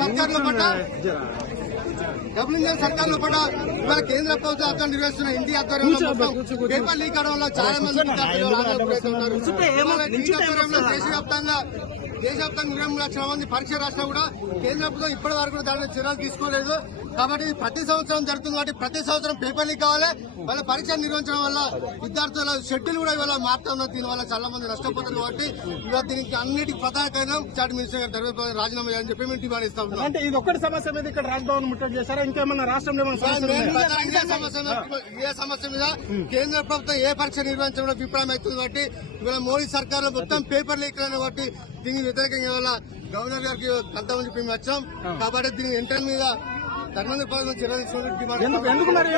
సర్కార్లో పడ్డ double engine సర్కార్లో పడ్డ ఇవాళ కేంద్ర ప్రభుత్వం ఆధ్వర్యంలో నిర్వహిస్తున్న ఎన్డీ ఆధ్వర్యంలో పేపర్ లీక్ అవడం వల్ల చాలా మంది దేశవ్యాప్తంగా 20 లక్షల మంది పరీక్ష రాసినా కూడా కేంద్ర ప్రభుత్వం ఇప్పటి వరకు దాని చర్యలు తీసుకోలేదు. కాబట్టి ప్రతి సంవత్సరం జరుగుతుంది కాబట్టి ప్రతి సంవత్సరం పేపర్ లీక్ కావాలి. వాళ్ళ పరీక్ష నిర్వహించడం వల్ల విద్యార్థుల షెడ్యూల్ కూడా ఇవాళ మారుతా ఉన్నారు. దీనివల్ల చాలా మంది నష్టపోతారు. కాబట్టి ఇవాళ దీనికి అన్నిటికీ ప్రధాన కారణం చాటి మినిస్టర్ గారు ధర్మేంద్ర రాజీనామా చేయాలని చెప్పి మేము డిమాండ్ ఇస్తా ఉన్నాం. అంటే ఇది ఒక్కటి సమస్య మీద ఇక్కడ రాజ్భవన్ ముట్టడి చేశారా? ఇంకేమన్నా రాష్ట్రంలో ఏ సమస్య మీద కేంద్ర ప్రభుత్వం ఏ పరీక్ష నిర్వహించడం విఫలం అవుతుంది. కాబట్టి ఇవాళ మోడీ సర్కార్ లో మొత్తం పేపర్ లీక్ అయిన కాబట్టి దీనికి వ్యతిరేకంగా ఇవాళ గవర్నర్ గారికి కలుద్దామని చెప్పి మేము వచ్చాం. కాబట్టి దీని ఇంటర్ మీద ధర్మేంద్ర ప్రభుత్వం చర్యలు తీసుకోవాలని డిమాండ్. ఎందుకు మరి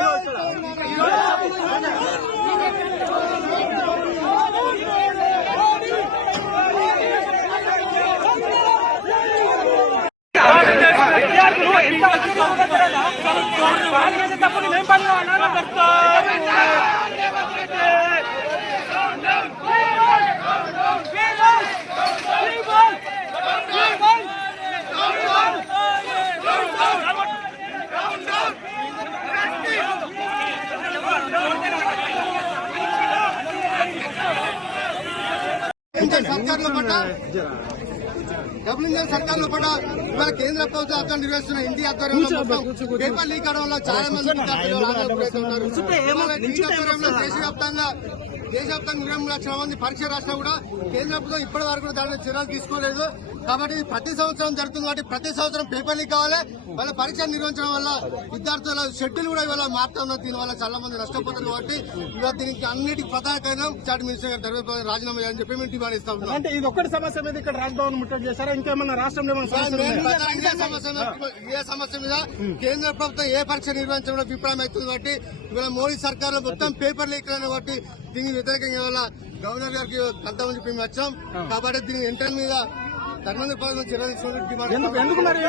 సర్కార్లో పడ్డ డబుల్ ఇంజన్ సర్కార్లో పడ్డ ఇవాళ కేంద్ర ప్రభుత్వం ఆధ్వర్యంలో నిర్వహిస్తున్న ఎన్డీ ఆధ్వర్యంలో పేపర్ లీక్ అవడం వల్ల చాలా మంది దేశవ్యాప్తంగా 20 లక్షల మంది పరీక్ష రాసినా కూడా కేంద్ర ప్రభుత్వం ఇప్పటి వరకు దాని చర్యలు తీసుకోలేదు. కాబట్టి ప్రతి సంవత్సరం జరుగుతుంది కాబట్టి ప్రతి సంవత్సరం పేపర్ లీక్ కావాలి. వాళ్ళ పరీక్ష నిర్వహించడం వల్ల విద్యార్థుల షెడ్యూల్ కూడా ఇవాళ మారుతా ఉన్నారు. దీనివల్ల చాలా మంది నష్టపోతారు. కాబట్టి ఇవాళ దీనికి అన్నిటికీ ప్రధాన కారణం చాటి మినిస్టర్ గారు ధర్మేంద్ర రాజీనామా చేయాలని చెప్పి మేము డిమాండ్ ఇస్తా ఉన్నాం. అంటే ఇది ఒక్కటి సమస్య మీద ఇక్కడ రాజ్భవన్ ముట్టడి చేశారా? ఇంకేమన్నా రాష్ట్రంలో ఏ సమస్య మీద కేంద్ర ప్రభుత్వం ఏ పరీక్ష నిర్వహించడం విఫలం అవుతుంది. కాబట్టి ఇవాళ మోడీ సర్కార్ లో మొత్తం పేపర్ లీక్ అయిన కాబట్టి దీనికి వ్యతిరేకంగా ఇవాళ గవర్నర్ గారికి కలుద్దామని చెప్పి మేము వచ్చాం. కాబట్టి దీని ఇంటర్ మీద ధర్మేంద్ర ప్రభుత్వం చర్యలు తీసుకోవాలని డిమాండ్. ఎందుకు మరి